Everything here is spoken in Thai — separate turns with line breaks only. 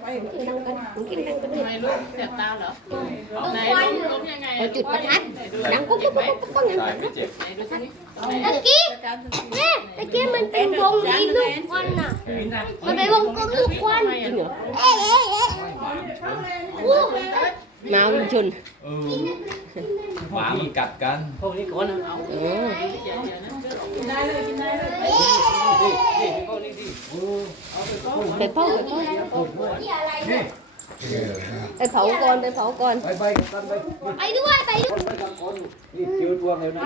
กินดังกันกินดังกัน
ทำไมลูกเสียบตาเหรอไหนลูกล้มยังไง
พอจุดประทัด ดังกุ๊กกุ๊กกุ๊กกุ๊กกุ๊กอย่าง
ตาย
นั้น
ไม่เจ็บ
ไหนดูสิ
ตะกี้แม่ตะกี้มันเป็นวงมีลูกควันน่ะ มันเป็นวงกลมลูกควัน
จริงเหรอ
เอ๊ะเอ๊ะเอ๊ะอู้
มาวิ่งชน
เออหมามันกัดกัน
พวกนี้ก่อนนะเอา
เออ
เดี๋ยวเดี๋ยวนะเพื่อน
กินได้เลยกินได้เลย
ดิดิพวกนี้ดิ
ไปเผาไปเผา
นี่อะไรเนี่ย
ไปเผาก่อนไปเผาก่อน
ไปไปกันไป
ไปด้วย ไปด้วย
คนไปกันก่อนนี่คิวตัวเร็วนะ